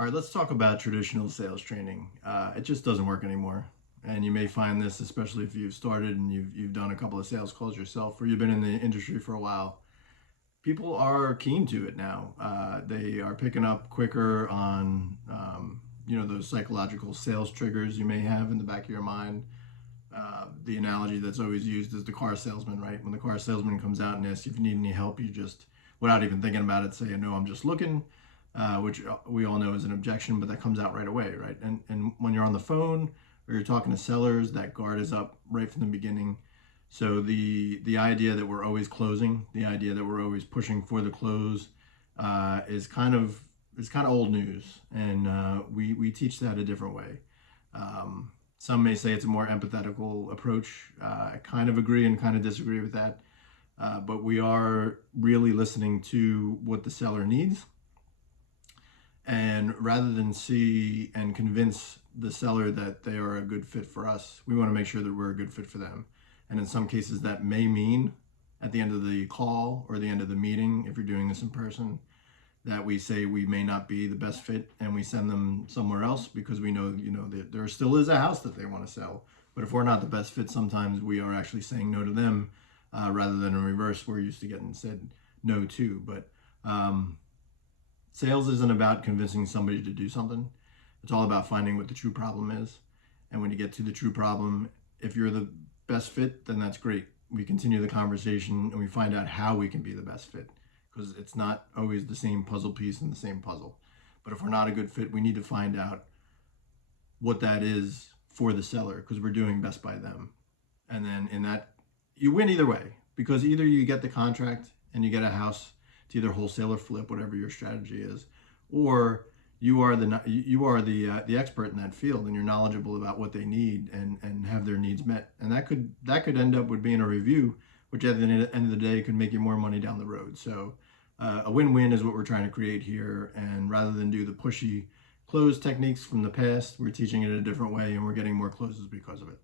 All right, let's talk about traditional sales training. It just doesn't work anymore. And you may find this, especially if you've started and you've done a couple of sales calls yourself, or you've been in the industry for a while. People are keen to it now. They are picking up quicker on, those psychological sales triggers you may have in the back of your mind. The analogy that's always used is the car salesman, right? When the car salesman comes out and asks if you need any help, you just, without even thinking about it, say, no, I'm just looking, which we all know is an objection, but that comes out right away, right? And when you're on the phone or you're talking to sellers, that guard is up right from the beginning. So the idea that we're always closing, the idea that we're always pushing for the close, is kind of old news, and we teach that a different way. Some may say it's a more empathetical approach. I kind of agree and kind of disagree with that. But we are really listening to what the seller needs. And rather than see and convince the seller that they are a good fit for us, we want to make sure that we're a good fit for them. And in some cases, that may mean at the end of the call or the end of the meeting, if you're doing this in person, that we say we may not be the best fit and we send them somewhere else because we know, that there still is a house that they want to sell. But if we're not the best fit, sometimes we are actually saying no to them rather than in reverse, we're used to getting said no to. But sales isn't about convincing somebody to do something. It's all about finding what the true problem is. And when you get to the true problem, if you're the best fit, then that's great. We continue the conversation and we find out how we can be the best fit, because it's not always the same puzzle piece in the same puzzle. But if we're not a good fit, we need to find out what that is for the seller, because we're doing best by them. And then in that, you win either way, because either you get the contract and you get a house to either wholesale or flip, whatever your strategy is, or you are the expert in that field and you're knowledgeable about what they need and have their needs met. And that could end up with being a review, which at the end of the day could make you more money down the road. So a win-win is what we're trying to create here. And rather than do the pushy close techniques from the past, we're teaching it a different way and we're getting more closes because of it.